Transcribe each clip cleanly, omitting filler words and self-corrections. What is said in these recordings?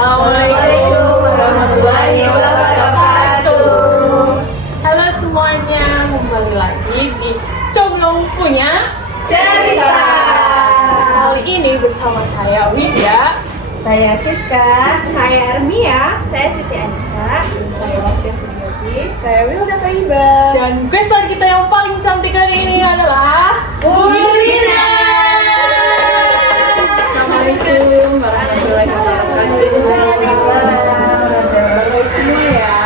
Assalamualaikum warahmatullahi wabarakatuh. Halo semuanya, kembali lagi di Comblong Punya Cerita. Kali ini bersama saya Widya, Saya Siska, saya Ermia, saya Siti Anissa, saya Wasya Suryadi, saya Wilda Taiba, dan guestar kita yang paling cantik hari ini adalah Purina. Assalamualaikum warahmatullahi wabarakatuh. Baik semua ya.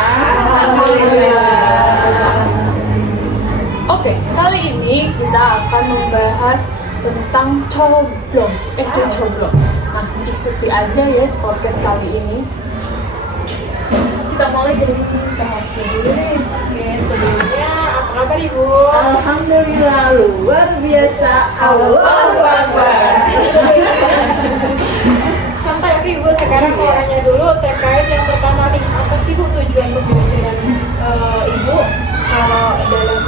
Oke, kali ini kita akan membahas tentang coblong, SD coblong. Nah, ikuti aja ya podcast kali ini. Kita mulai dari bahasa dulu nih. Oke, sebelumnya apa kabar Ibu? Alhamdulillah luar biasa. Allahu Akbar. Santai Ibu, sekarang mau nanya dulu terkait yang pertama nih, apa sih Bu tujuan pembelajaran Ibu kalau dalam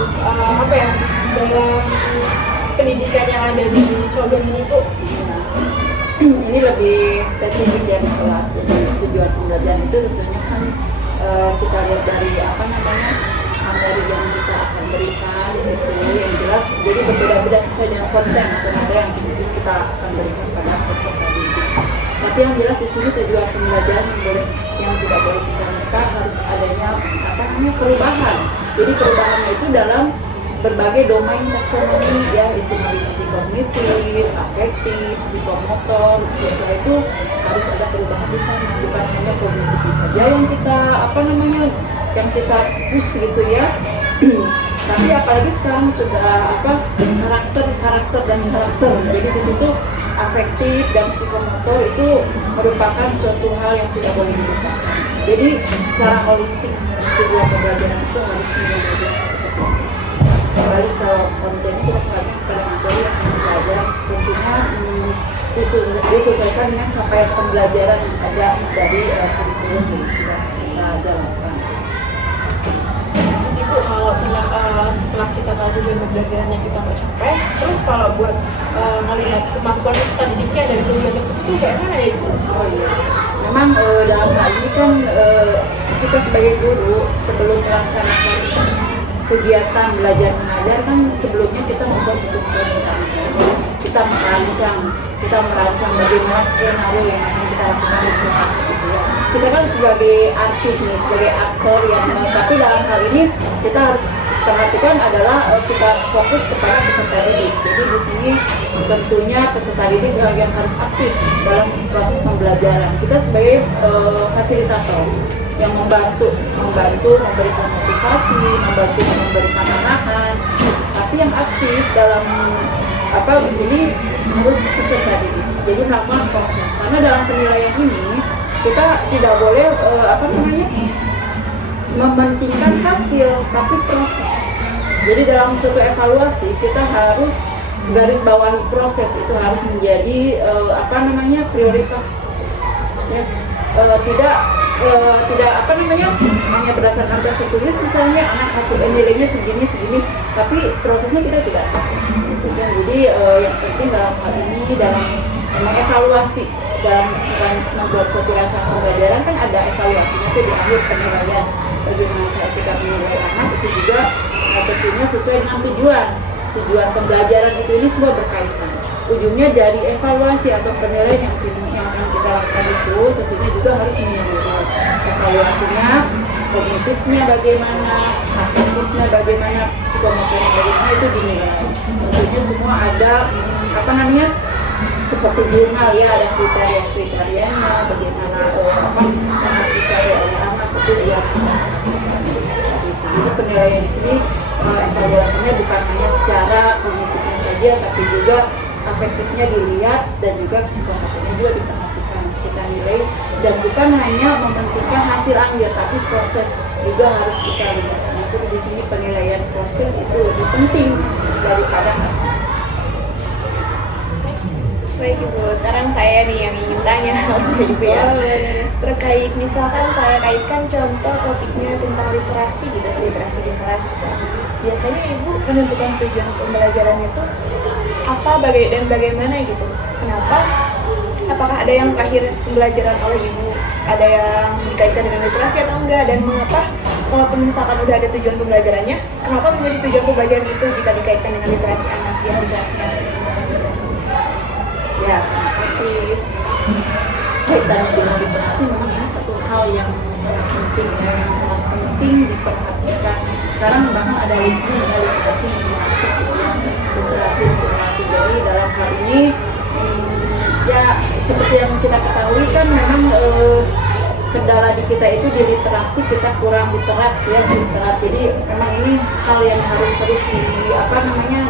dalam pendidikan yang ada di Coblong ini Bu? Ini lebih spesifik ya di kelas. Jadi tujuan pembelajaran itu tentunya kan kita lihat dari materi yang kita akan berikan di situ yang jelas. Jadi berbeda-beda sesuai dengan konten atau materi yang kita akan berikan pada peserta didik. Tapi yang jelas di sini tujuan pembelajaran yang tidak boleh kita lupa harus adanya perubahan. Jadi perubahannya itu dalam berbagai domain taksonomi ya, itu meliputi kognitif, afektif, psikomotor. Siswa itu harus ada perubahan di sana, bukan hanya kognitif saja yang kita push gitu ya. Tapi apalagi sekarang sudah karakter dan karakter. Jadi di situ afektif dan psikomotor itu merupakan suatu hal yang tidak boleh dilupakan. Jadi secara holistik tujuan pembelajaran itu harus menjadi seperti itu. Kembali kalau kontennya kita kembali pada materi yang akan belajar, tentunya disesuaikan dengan capaian pembelajaran ada dari kurikulum yang sudah kita jalankan. Jadi Bu, kalau setelah kita tahu tujuan pembelajaran yang kita mau capai, terus kalau buat melihat kemampuan peserta didiknya dari tujuan tersebut itu bagaimana ya Ibu? Oh iya, memang dalam hal ini kan kita sebagai guru sebelum melaksanakan kegiatan belajar mengajar kan sebelumnya kita membuat suatu perencanaan. Kita merancang bagaimana skenario yang akan kita lakukan di kelas gitu ya. Kita kan sebagai artis nih, sebagai aktor yang tapi dalam hal ini kita harus perhatikan adalah kita fokus kepada peserta didik. Jadi di sini tentunya peserta didik yang harus aktif dalam proses pembelajaran. Kita sebagai fasilitator yang membantu memberikan motivasi, membantu memberikan arahan, tapi yang aktif dalam ini harus peserta didik. Jadi melakukan proses, karena dalam penilaian ini kita tidak boleh mementingkan hasil, tapi proses. Jadi dalam suatu evaluasi kita harus garis bawahi proses, itu harus menjadi prioritas ya. Tidak hanya berdasarkan tes tertulis misalnya anak hasil nilainya segini, tapi prosesnya kita tidak tahu gitu kan. Jadi yang penting dalam hal ini dalam mengevaluasi, dalam membuat suatu rancangan pembelajaran kan ada evaluasinya itu di akhir penilaian bagaimana cara kita menilai anak, itu juga tentunya sesuai dengan tujuan pembelajaran ini semua berkaitan. Ujungnya dari evaluasi atau penilaian yang akan kita lakukan itu tentunya juga harus menyeluruh evaluasinya, kognitifnya bagaimana, afektifnya bagaimana, psikomotornya bagaimana, itu dinilai. Tentunya semua ada seperti jurnal ya, ada kriterianya bagaimana yang dicari oleh anak itu dia. Jadi penilaian di sini evaluasinya bukan hanya secara kognitifnya saja, tapi juga afektifnya dilihat dan juga psikomotornya juga diperhatikan, kita nilai, dan bukan hanya mementingkan hasil akhir, tapi proses juga harus kita lihat. Justru di sini penilaian proses itu lebih penting daripada hasil. Baik Ibu, sekarang saya nih yang ingin tanya ke Ibu ya. Terkait misalkan saya kaitkan contoh topiknya tentang literasi gitu, literasi di kelas gitu. Biasanya Ibu menentukan tujuan pembelajaran itu apa dan bagaimana gitu. Kenapa apakah ada yang terakhir pembelajaran oleh ibu, ada yang dikaitkan dengan literasi atau enggak, dan mengapa kalaupun misalkan udah ada tujuan pembelajarannya, kenapa menjadi tujuan pembelajaran itu jika dikaitkan dengan literasi anak yang literasinya? Ya, terima kasih. Kaitannya dengan literasi memang ini satu hal yang sangat penting ya, yang sangat penting diperhatikan. Sekarang bahkan ada linknya ya, literasi informasi, literasi informasi. Jadi dalam hal ini ya seperti yang kita ketahui kan memang kendala di kita itu di literasi, kita kurang literat ya, literat. Jadi memang ini hal yang harus terus diperhatikan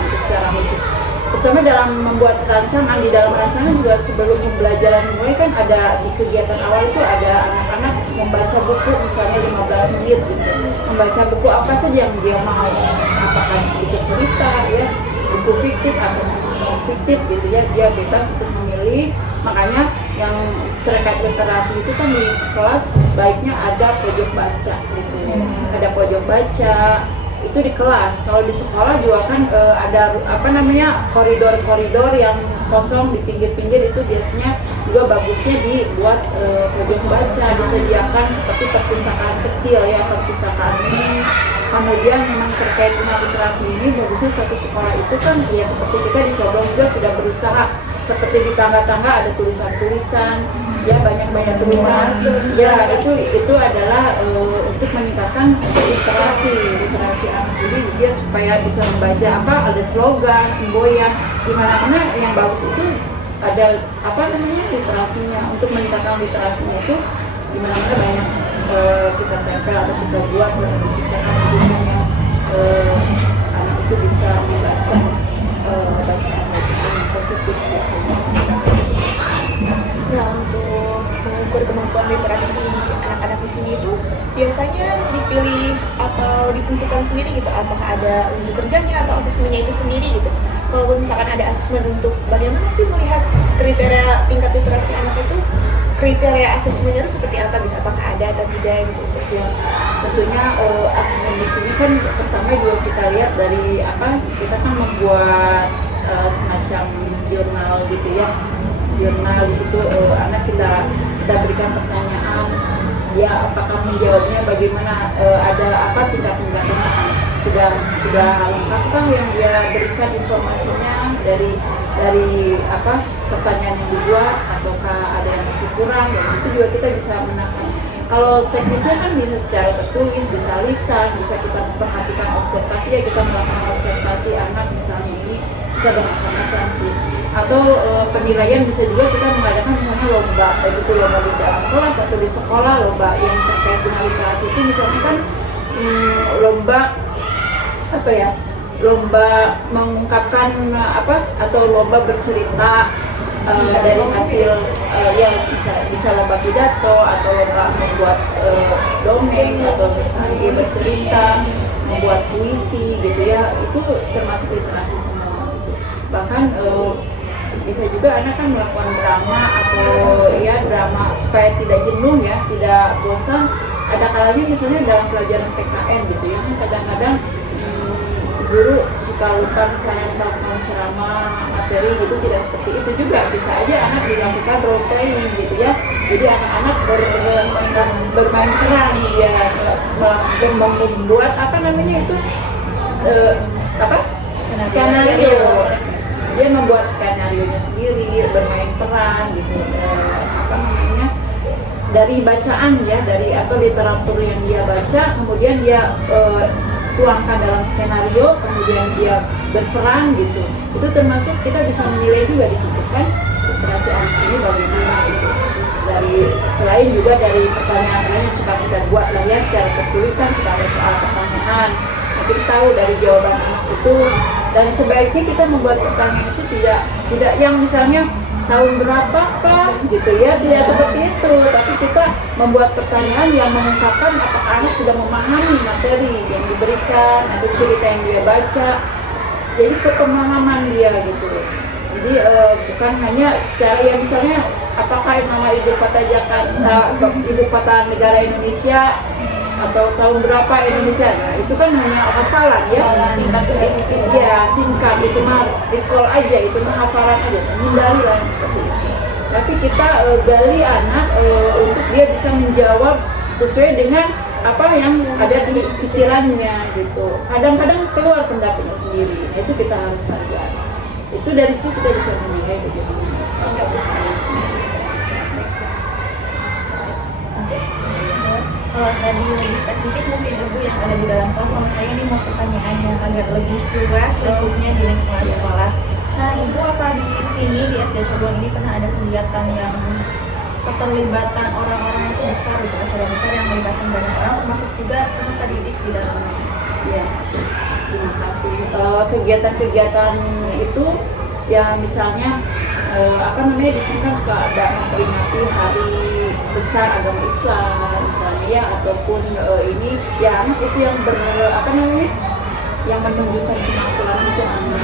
gitu, secara khusus. Terutama dalam membuat rancangan, di dalam rancangan juga sebelum pembelajaran dimulai kan ada di kegiatan awal itu ada anak-anak membaca buku misalnya 15 menit gitu. Membaca buku apa saja yang dia mau, apakah buku cerita ya, buku fiktif atau non fiktif gitu ya, dia bebas untuk memilih. Makanya yang terkait literasi itu kan di kelas baiknya ada pojok baca gitu. Ada pojok baca itu di kelas. Kalau di sekolah juga kan ada koridor-koridor yang kosong di pinggir-pinggir, itu biasanya juga bagusnya dibuat pojok baca, disediakan seperti perpustakaan kecil ya, perpustakaan ini. Kemudian memang terkait dengan literasi ini bagusnya satu sekolah itu kan ya seperti kita di Coblong juga sudah berusaha, seperti di tangga-tangga ada tulisan-tulisan ya, banyak tulisan ya, itu adalah untuk meningkatkan literasi anak. Jadi dia supaya bisa membaca ada slogan, semboyan, di mana-mana yang bagus itu ada literasinya. Untuk meningkatkan literasinya itu di mana-mana banyak kita tempel atau kita buat dan menciptakan tulisan yang anak itu bisa membaca bacaan-bacaan yang positif gitu. Nah, untuk mengukur kemampuan literasi anak-anak di sini itu biasanya dipilih atau ditentukan sendiri gitu, apakah ada unjuk kerjanya atau asesmennya itu sendiri gitu. Kalau misalkan ada asesmen untuk bagaimana sih melihat kriteria tingkat literasi anak itu, kriteria asesmennya itu seperti apa gitu, apakah ada atau tidak gitu. Ya, tentunya asesmen di sini kan pertama juga kita lihat dari kita kan membuat semacam jurnal gitu ya. Jurnal di situ anak kita berikan pertanyaan, ya apakah menjawabnya bagaimana, ada tingkat-tingkatnya, sudah lengkapkah yang dia berikan informasinya dari pertanyaan yang dibuat, ataukah ada yang masih kurang. Dan itu juga kita bisa menangani. Kalau teknisnya kan bisa secara tertulis, bisa lisan, bisa kita memperhatikan observasi ya, kita melakukan observasi anak misalnya, ini bisa bermacam-macam sih. Atau penilaian bisa juga kita mengadakan misalnya lomba, baik itu lomba di dalam kelas atau di sekolah, lomba yang terkait dengan literasi itu misalnya kan lomba lomba mengungkapkan atau lomba bercerita dari hasil ya bisa lomba pidato atau lomba membuat dongeng atau misalnya bercerita, membuat puisi gitu ya, itu termasuk literasi semua gitu. Bahkan bisa juga anak kan melakukan drama atau ya drama supaya tidak jenuh ya, tidak bosan. Ada kalanya misalnya dalam pelajaran PKN gitu ya, kadang-kadang guru suka lupa misalnya melakukan ceramah materi gitu, tidak seperti itu juga. Bisa aja anak dilakukan role playing gitu ya, jadi anak-anak bermain peran ya, membuat skenario. Dia membuat skenario-nya sendiri, bermain peran gitu, dari bacaan ya, atau literatur yang dia baca, kemudian dia tuangkan dalam skenario, kemudian dia berperan gitu. Itu termasuk kita bisa menilai juga di situ kan literasi anak ini bagaimana gitu. Selain juga dari pertanyaan yang suka kita buat lah ya, secara tertulis kan suka ada soal pertanyaan. Nah, kita tahu dari jawaban anak itu, dan sebaiknya kita membuat pertanyaan itu tidak yang misalnya tahun berapakah gitu ya, tidak seperti itu, tapi kita membuat pertanyaan yang mengungkapkan apakah anak sudah memahami materi yang diberikan atau cerita yang dia baca, jadi kepemahaman dia gitu. Jadi bukan hanya secara ya misalnya apakah nama ibu kota Jakarta, ibu kota negara Indonesia atau tahun berapa Indonesia. Nah, itu kan hanya hafalan ya, Singkat sedikit. ya singkat, itu mah recall aja, itu mah hafalan aja, hindari lah yang seperti itu. Tapi kita gali anak untuk dia bisa menjawab sesuai dengan apa yang ada di pikirannya gitu. Kadang-kadang keluar pendapatnya sendiri, nah, itu kita harus hargai. Itu dari situ kita bisa menilai bagaimana. Kalau tadi lebih spesifik mungkin ibu yang ada di dalam kelas, sama saya ini mau pertanyaan yang agak lebih luas lingkupnya di lingkungan sekolah. Nah, ibu apa di sini di SD Coblong ini pernah ada kegiatan yang keterlibatan orang-orang itu besar gitu, acara besar yang melibatkan banyak orang, termasuk juga peserta didik di dalamnya? Ya, terima kasih. Kegiatan-kegiatan itu ya misalnya apa namanya, di sini kan suka ada memperingati hari besar agama Islam misalnya ya, ataupun ini ya anak itu yang apa namanya, yang menunjukkan kemampuan itu anak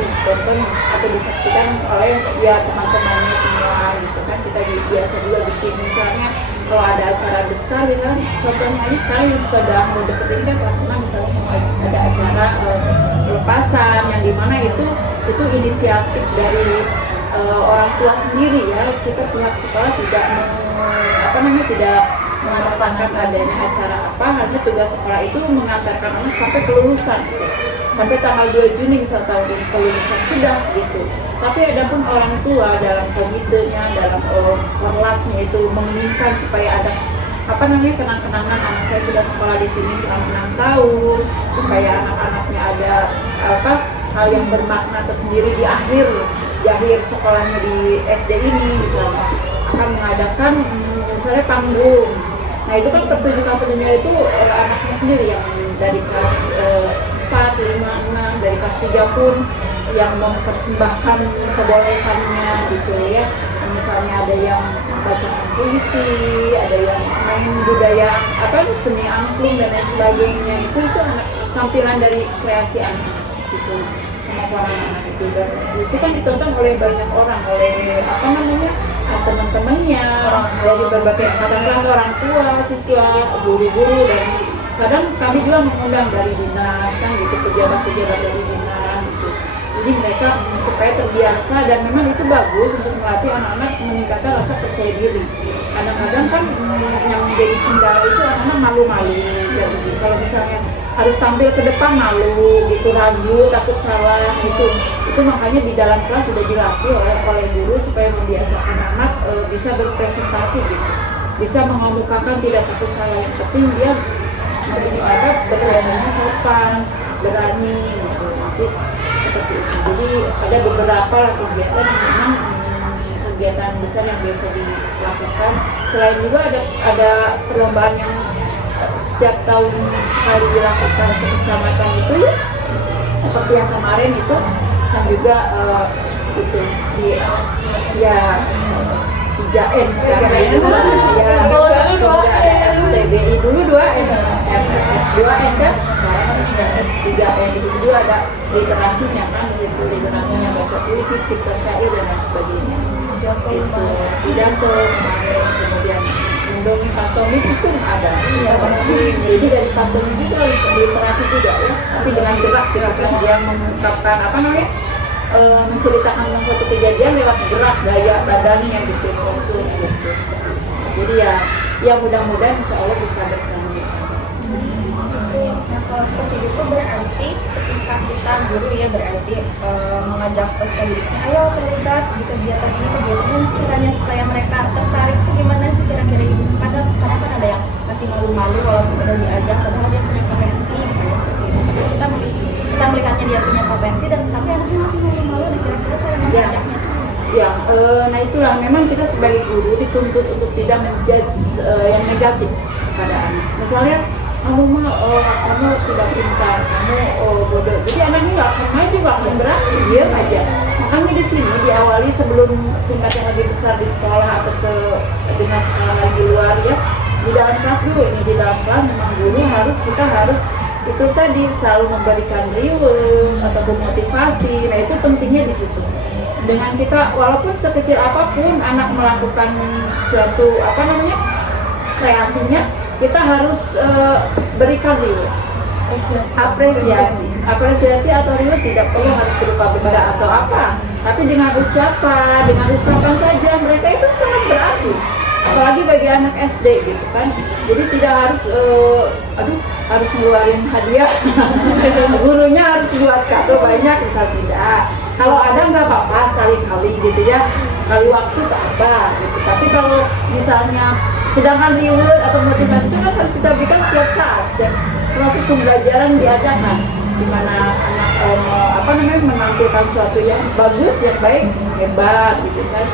ditonton atau disaksikan oleh ya teman-temannya semua gitu kan. Kita biasa juga bikin misalnya kalau ada acara besar, misalnya contohnya aja sekarang yang sedang mau deket ini kan kelas 6 misalnya mau ada acara pelepasan yang dimana itu inisiatif dari orang tua sendiri ya. Kita pihak sekolah tidak tidak merasakan adanya acara apa, hanya tugas sekolah itu mengantarkan anak sampai kelulusan, sampai tanggal 2 Juni misal tahun ini kelulusan sudah gitu. Tapi adapun orang tua dalam komitenya, dalam kelasnya itu menginginkan supaya ada kenang-kenangan anak saya sudah sekolah di sini selama 6 tahun, supaya anak-anaknya ada hal yang bermakna tersendiri di akhir sekolahnya di SD ini, misalnya akan mengadakan misalnya panggung. Nah itu kan pertunjukan itu anaknya sendiri yang dari kelas 4, 5, 6, dari kelas 3 pun yang mempersembahkan kebolehannya gitu ya. Misalnya ada yang membacakan puisi, ada yang main budaya seni angklung dan lain sebagainya. Itu anak tampilan dari kreasi anak gitu, kemampuan anak itu. Dan itu kan ditonton oleh banyak orang, oleh teman-temannya dari berbagai angkatan kelas, orang tua, siswa, guru-guru, dan kadang kami juga mengundang dari dinas kan gitu, pejabat-pejabat dari dinas itu. Jadi mereka supaya terbiasa, dan memang itu bagus untuk melatih anak-anak meningkatkan rasa percaya diri. Kadang-kadang kan yang menjadi kendala itu anak-anak malu-malu gitu. Kalau misalnya harus tampil ke depan malu gitu, ragu, takut salah gitu. Itu makanya di dalam kelas sudah dilatih oleh guru supaya membiasakan anak bisa berpresentasi gitu, bisa mengemukakan tidak takut salah. Yang penting dia berani sopan, berani gitu. Nanti seperti itu. Jadi ada beberapa kegiatan yang memang kegiatan besar yang biasa dilakukan. Selain juga ada perlombaan yang setiap tahun sekali dilakukan sekecamatan itu ya, seperti yang kemarin itu kan juga itu di ya 3N sekarang ya, TBI dulu 2N, FS 2N kan, sekarang S3N. Di situ juga ada literasinya kan, itu literasinya baca puisi, cipta syair dan lain sebagainya. Itu pidato, kemudian mendongeng pantomim itu ada. Jadi dari pantomim itu harus literasi juga ya, tapi dengan gerak kan, dia mengungkapkan menceritakan tentang suatu kejadian lewat gerak, gaya badannya gitu, postur gitu. Jadi ya mudah-mudahan insya Allah bisa bertemu. Nah kalau seperti itu berarti ketika kita guru ya berarti mengajak peserta didiknya, ayo terlibat di kegiatan ini, caranya supaya mereka tertarik itu gimana sih kira-kira ibu? Kadang kan ada yang masih malu-malu walaupun udah diajak, padahal dia punya potensi misalnya seperti itu. Tapi kita melihatnya dia punya potensi dan tapi anaknya masih malu-malu, dan kira-kira cara mengajaknya itu ya, nah itulah memang kita sebagai guru dituntut untuk tidak menjudge yang negatif kepada anak. Misalnya kamu tidak pintar, kamu bodoh. Jadi anaknya nggak akan maju, nggak akan berani, diam aja. Makanya di sini diawali sebelum tingkat yang lebih besar di sekolah atau dengan sekolah di luar ya, di dalam kelas dulu. Ini di dalam kelas memang guru kita harus itu tadi selalu memberikan reward ataupun motivasi. Nah itu pentingnya di situ. Dengan kita walaupun sekecil apapun anak melakukan suatu kreasinya, kita harus berikan reward, apresiasi atau reward tidak perlu harus berupa benda atau apa, tapi dengan ucapan saja mereka itu sangat berarti, apalagi bagi anak SD gitu kan. Jadi tidak harus harus ngeluarin hadiah gurunya harus buat kado banyak, misal tidak, kalau ada nggak apa-apa sekali-kali gitu ya, sekali waktu tak apa gitu. Tapi kalau misalnya sedangkan reward atau motivasi itu kan harus kita berikan setiap saat, setiap proses pembelajaran diadakan, di mana anak menampilkan sesuatu yang bagus, yang baik, hebat gitu kan.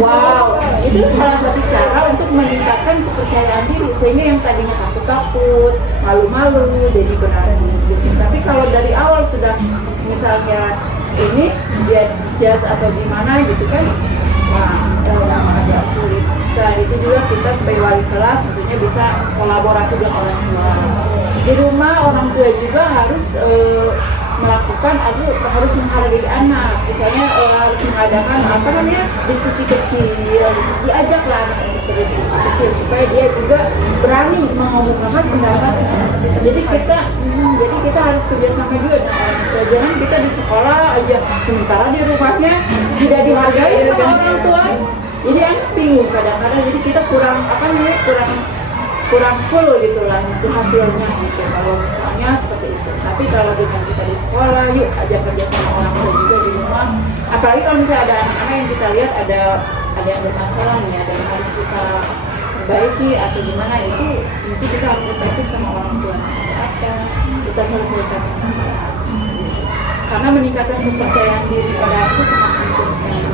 Wow, itu salah satu cara untuk meningkatkan kepercayaan diri, sehingga yang tadinya takut-takut, malu-malu jadi berani gitu. Tapi kalau dari awal sudah misalnya ini dia jazz atau gimana gitu kan, wah agak sulit. Selain itu juga kita sebagai wali kelas tentunya bisa kolaborasi dengan orang tua. Di rumah orang tua juga harus melakukan harus menghargai anak, misalnya harus mengadakan diskusi kecil, diajaklah anak untuk berdiskusi kecil supaya dia juga berani mengumumkan pendapatnya. Jadi kita harus kerjasama juga dengan orang tua. Jangan kita di sekolah aja sementara di rumahnya tidak dihargai sama orang tua. Jadi anak bingung kadang-kadang, jadi kita kurang full gitu lah itu hasilnya gitu kalau misalnya seperti itu. Tapi kalau dengan kita di sekolah, yuk ajak kerja sama orang tua juga di rumah, apalagi kalau misalnya ada anak-anak yang kita lihat ada yang bermasalah nih, ada yang harus kita perbaiki atau gimana, itu nanti kita harus reflektif sama orang tua apa kita selesaikan masalah karena meningkatkan kepercayaan diri pada aku sangat penting sekali.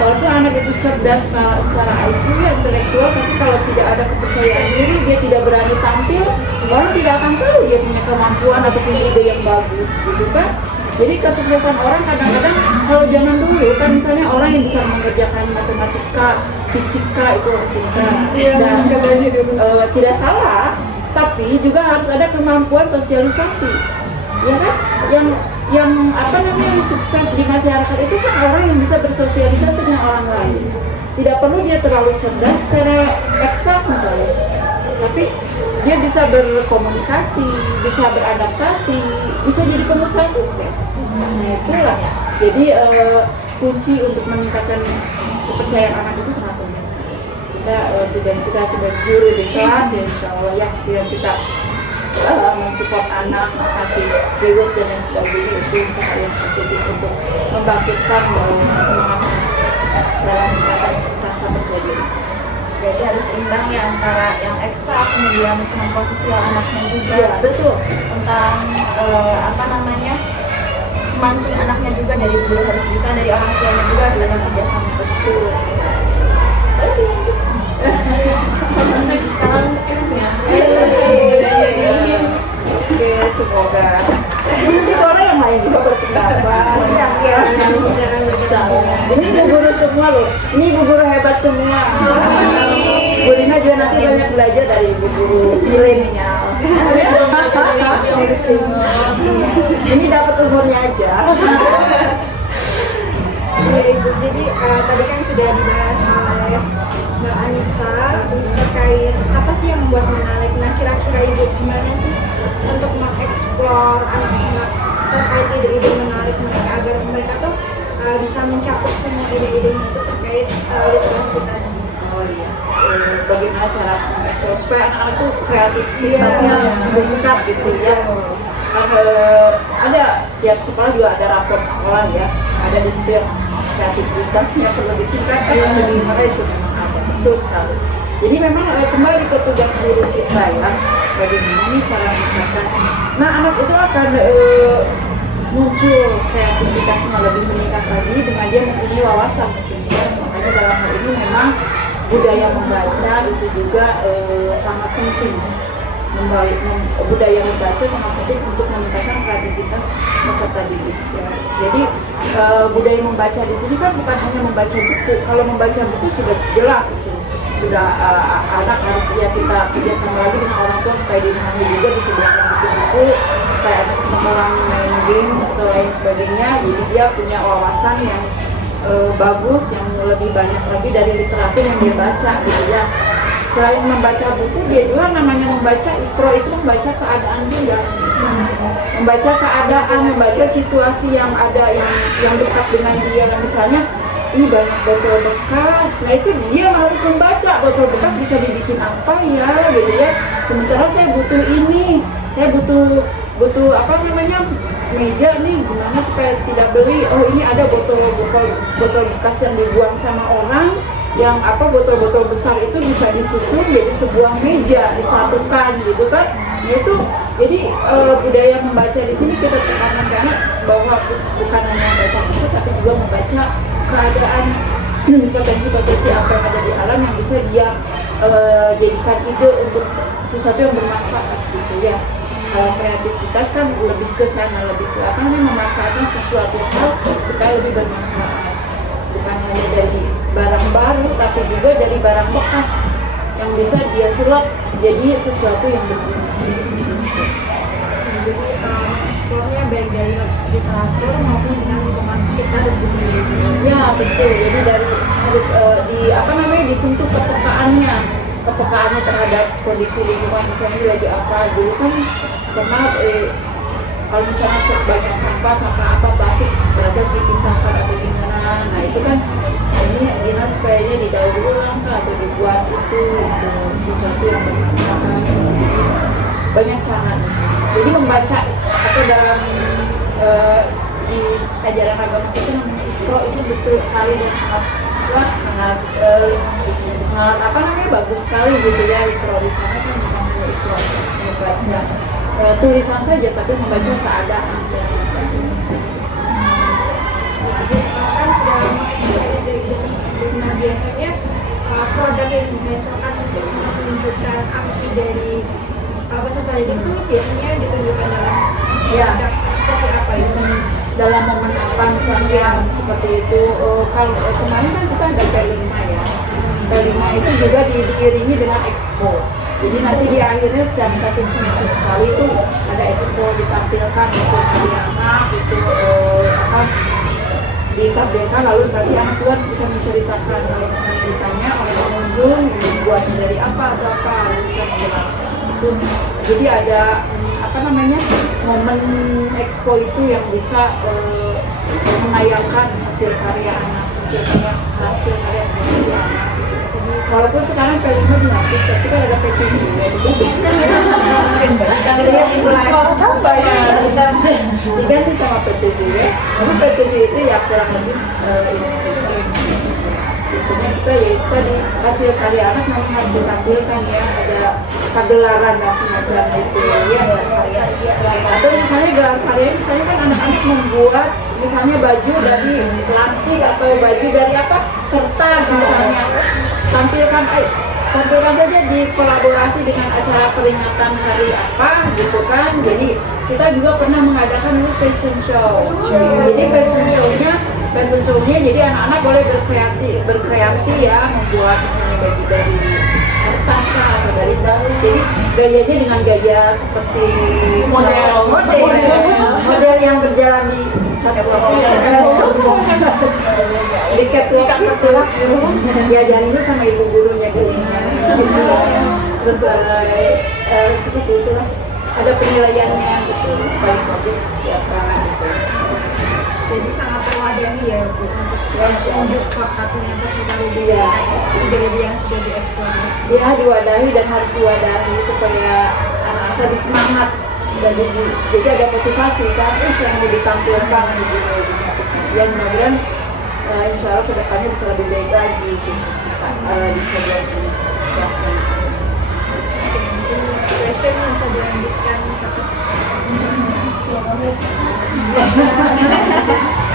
Walaupun anak itu cerdas secara IQ ya intelektual, tapi kalau tidak ada kepercayaan diri, dia tidak berani tampil, orang tidak akan tahu dia punya kemampuan atau punya ide yang bagus gitu kan. Jadi kesuksesan orang kadang-kadang kalau zaman dulu kan misalnya orang yang bisa mengerjakan matematika, fisika itu pintar dan tidak salah, tapi juga harus ada kemampuan sosialisasi, ya kan? Yang sukses di masyarakat itu kan orang yang bisa bersosialisasi dengan orang lain. Tidak perlu dia terlalu cerdas secara eksak misalnya, tapi dia bisa berkomunikasi, bisa beradaptasi, bisa jadi pengusaha sukses. Nah itulah. Jadi kunci untuk meningkatkan kepercayaan anak itu sangat penting. Tugas kita sebagai guru di kelas ya insya Allah ya, kita mensupport anak, kasih reward dan lain sebagainya, itu hal yang positif untuk membangkitkan semangat dalam meningkatkan rasa percaya diri. Berarti harus imbang ya antara yang eksak kemudian kemampuan sosial anaknya juga. Ya, betul. Tentang mancing anaknya juga dari dulu harus bisa, dari orang tuanya juga harus ada kerjasama. Betul. Oke, lanjut. Next sekarang M-nya. Oke, semoga orang yang lain juga berpendapat. Ini ibu guru semua loh. Ini ibu guru hebat semua. Bu Rina juga nanti banyak belajar dari ibu guru milenial. Ini dapat umurnya aja. Ya Ibu, jadi tadi kan sudah dibahas oleh Mbak Anissa terkait apa sih yang membuat menarik. Nah kira-kira Ibu gimana sih untuk mengeksplor anak-anak terkait ide-ide menarik mereka agar mereka tuh bisa mencakup semua ide-idenya itu terkait literasi tadi. Oh iya, bagaimana cara mengeksplor supaya anak-anak itu kreativitasnya meningkat gitu ya. Ada tiap sekolah juga ada rapor sekolah ya, ada di situ yang kreativitasnya perlu ditingkatkan, di mana itu memang ada, betul sekali. Jadi memang kembali ke tugas guru kita ya, bagaimana nih cara meningkatkan. Nah anak itu akan muncul kreativitasnya lebih meningkat lagi dengan dia mempunyai wawasan ya. Makanya dalam hal ini memang budaya membaca itu juga sangat penting. Budaya membaca sangat penting untuk meningkatkan kreativitas peserta didik ya. Jadi budaya membaca di sini kan bukan hanya membaca buku. Kalau membaca buku sudah jelas itu, sudah anak harus ya kita kerjasama lagi dengan orang tua supaya dimahami juga, disediakan buku-buku supaya anak mengurangi main games atau lain sebagainya. Jadi dia punya wawasan yang bagus, yang lebih banyak lagi dari literatur yang dia baca gitu ya. selain membaca buku, dia juga namanya membaca Iqra itu membaca keadaan juga, membaca keadaan, membaca situasi yang ada yang dekat dengan dia. Misalnya ini banyak botol bekas, nah itu dia harus membaca botol bekas bisa dibikin apa ya gitu ya. Sementara saya butuh ini, saya butuh apa namanya meja nih, gimana supaya tidak beli, oh ini ada botol bekas yang dibuang sama orang, yang apa botol-botol besar itu bisa disusun jadi sebuah meja, disatukan gitu kan. Nah, itu jadi budaya membaca di sini kita tekankan karena bahwa bukan hanya membaca buku tapi juga membaca keadaan, potensi-potensi apa yang ada di alam yang bisa dia jadikan ide untuk sesuatu yang bermanfaat gitu ya. Kalau kreativitas kan lebih ke sana, lebih ke apa namanya, memanfaatkan sesuatu hal supaya lebih bermanfaat, bukan hanya dari barang baru tapi juga dari barang bekas yang bisa dia sulap jadi sesuatu yang berguna. Jadi eksplornya baik dari literatur maupun dengan informasi kita dan budaya. Ya betul, jadi dari harus di apa namanya disentuh kepekaannya terhadap kondisi lingkungan. Misalnya lagi apa dulu kan pernah kalau misalnya banyak sampah apa plastik berarti harus dipisahkan atau gimana. Nah itu kan ini dinas supaya didaur ulang atau dibuat itu sesuatu yang bermanfaat. Banyak cara. Jadi membaca atau dalam di ajaran agama kita namanya Iqra itu betul sekali dan sangat apa namanya bagus sekali gitu ya. Iqra di sana kan bukan hanya Iqra membaca tulisan saja tapi membaca keadaan dan sebagainya. Kan sudah mengeksplor ide-ide tersebut. Nah biasanya program yang misalkan untuk menunjukkan aksi dari peserta didik itu biasanya ditunjukkan dalam seperti apa itu? Dalam momen apa misalnya seperti itu. Kalau kemarin kan kita ada P5 ya. P5 itu juga diiringi dengan expo. Jadi nanti di akhirnya setiap satu semester sekali itu ada expo ditampilkan untuk anak itu ditampilkan, lalu nanti anak keluar bisa menceritakan. Kalau misalnya ditanya oleh pengunjung dibuatnya dari apa atau apa harus bisa menjelaskan itu. Jadi ada apa namanya momen expo itu yang bisa menayangkan hasil karya anak, hasil karya kreasi anak. Walaupun sekarang P5 dihapus, tapi kan ada P7 juga diganti sama P7 ya. Tapi P7 itu ya kurang lebih intinya kita ya itu tadi hasil karya anak memang harus ditampilkan ya, ada pagelaran dan semacam itu ya, karya atau misalnya gelar karya misalnya kan anak-anak membuat misalnya baju dari plastik atau baju dari apa kertas misalnya, tampilkan saja di kolaborasi dengan acara peringatan hari apa gitu kan. Jadi kita juga pernah mengadakan dulu fashion show. Jadi fashion show-nya jadi anak-anak boleh berkreasi ya, membuat misalnya baju dari kertas atau dari daun. Jadi gayanya dengan gaya seperti model yang berjalan di di catwalk itu diajarinnya sama ibu gurunya dulu. Terus seperti itulah, ada penilaiannya gitu, paling bagus siapa gitu. Jadi sangat terwadahi ya Bu untuk menunjuk bakatnya peserta didik ide-ide yang sudah dieksplorasi. Ya diwadahi dan harus diwadahi supaya anak-anak lebih semangat. Jadi ada motivasi kan, yang mau ditampilkan gitu, dan kemudian insya Allah kedepannya bisa lebih baik lagi gitu, bisa lebih dilaksanakan. Question bisa dilanjutkan tapi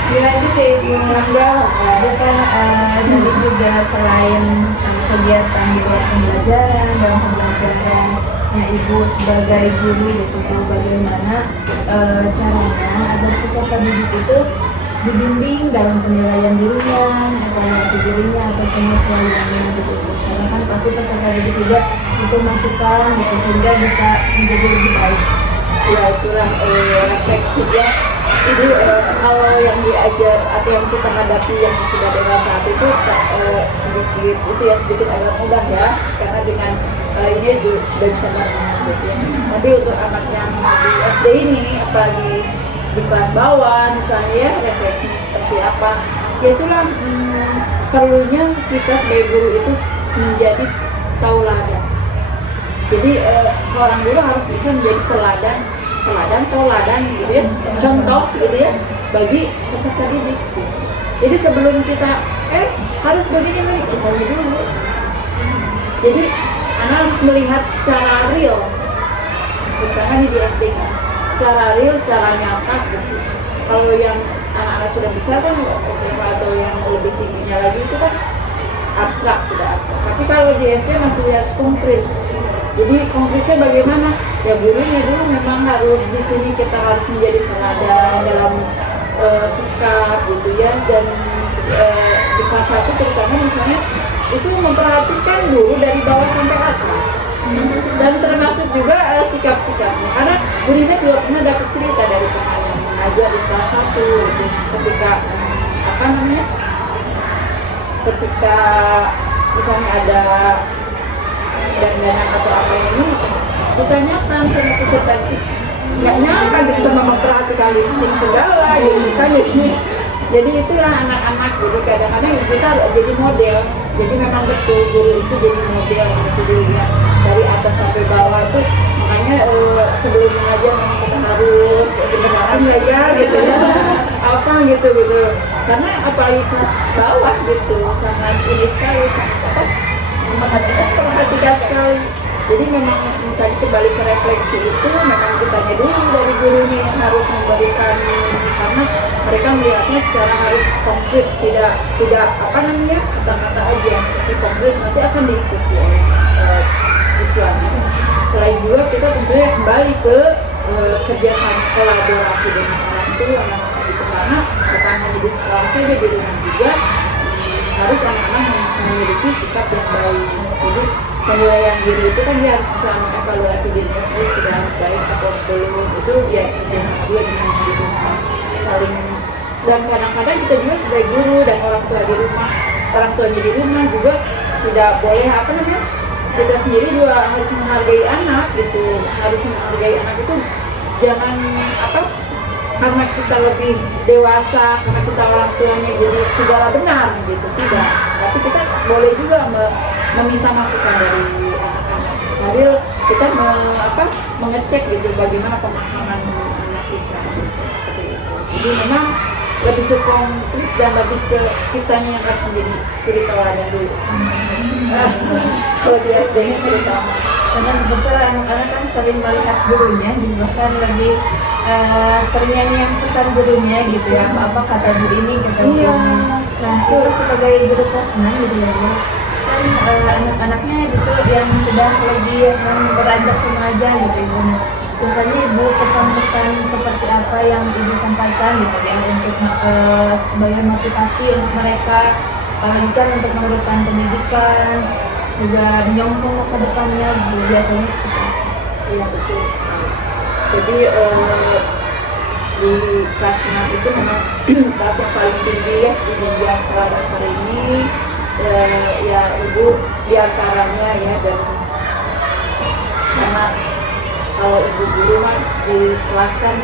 dilanjut ya Ibu Rangga, ada kan jadi juga selain kegiatan di luar pembelajaran, dalam pembelajarannya Ibu sebagai guru gitu, bagaimana caranya agar peserta didik itu dibimbing dalam penilaian dirinya, evaluasi dirinya atau penyesuaiannya gitu. Karena kan pasti peserta didik juga itu masukan gitu sehingga bisa menjadi lebih baik. Ya itulah refleksi ya. Jadi kalau yang diajar atau yang kita hadapi yang sudah dewasa itu sedikit itu ya sedikit agak mudah ya, karena dengan ini sudah bisa berenang gitu ya. Tapi untuk anak yang di SD ini, apalagi di kelas bawah misalnya ya, refleksinya seperti apa, ya itulah perlunya kita sebagai guru itu menjadi tauladan. Jadi seorang guru harus bisa menjadi teladan gitu ya, contoh gitu ya bagi peserta didik. Jadi sebelum kita harus begini kita dulu. Jadi anak harus melihat secara real, terutama di SD kan, secara real, secara nyata gitu. Kalau yang anak-anak sudah besar kan SMA atau yang lebih tingginya lagi itu kan abstrak, sudah abstrak. Tapi kalau di SD masih harus konkret. Jadi konkretnya bagaimana? Ya gurunya dulu memang harus di sini kita harus menjadi teladan dalam sikap gitu ya, dan di kelas 1 terutama misalnya itu memperhatikan dulu dari bawah sampai atas, dan termasuk juga sikap-sikapnya. Karena Bu Rina juga pernah dapat cerita dari teman yang mengajar di kelas 1 gitu, ketika ketika misalnya ada dandanan atau apa ini ditanyakan sama peserta didik, nggak nyangka gitu sama memperhatikan lipstick segala gitu kan. Jadi itulah anak-anak, jadi kadang-kadang kita jadi model. Jadi memang betul guru itu jadi model gitu dilihat dari atas sampai bawah tuh. Makanya sebelum mengajar memang kita harus beneran ya gitu ya apa gitu. Karena apalagi kelas bawah gitu sangat ini sekali, sangat perhatikan sekali. Jadi memang tadi kembali ke refleksi itu memang kitanya dulu dari gurunya yang harus memberikan, karena mereka melihatnya secara harus konkret, tidak kata-kata aja, tapi konkret nanti akan diikuti oleh siswanya. Selain juga kita tentunya kembali ke kerjasama kolaborasi dengan orang tua anak-anak itu, karena bukan hanya di sekolah saja, di rumah juga harus anak-anak memiliki sikap yang baik. Jadi penilaian diri itu kan dia harus bisa mengevaluasi dirinya sendiri sudah baik atau belum, itu ya kerjasama dia dengan guru saling. Dan kadang-kadang kita juga sebagai guru dan orang tuanya di rumah juga tidak boleh kita sendiri juga harus menghargai anak gitu, harus menghargai anak itu jangan karena kita lebih dewasa, karena kita orang tuanya jadi segala benar gitu, tidak. Tapi kita boleh juga meminta masukan dari anak-anak sambil kita mengecek gitu bagaimana pemahaman anak kita gitu, seperti itu. Jadi memang lebih ke konkret dan lebih ke kitanya yang harus menjadi suri teladan dulu. Kalau di SD ini terutama karena kebetulan anak-anak kan sering melihat gurunya, bahkan lagi ternyanyi pesan gurunya gitu ya, apa kata bu ini kata bu ini. Nah itu sebagai guru kelas 6 gitu ya Bu, kan anak-anaknya justru yang sudah lagi beranjak remaja gitu Ibu. Biasanya Ibu pesan-pesan seperti apa yang Ibu sampaikan gitu ya untuk sebagai motivasi untuk mereka, apalagi kan untuk meneruskan pendidikan juga menyongsong masa depannya biasanya seperti apa? Iya betul sekali. Jadi di kelas 6 itu memang kelas yang paling tinggi ya di jenjang sekolah dasar ini, ya Ibu diantaranya ya, dan karena kalau Ibu guru kan di kelas kan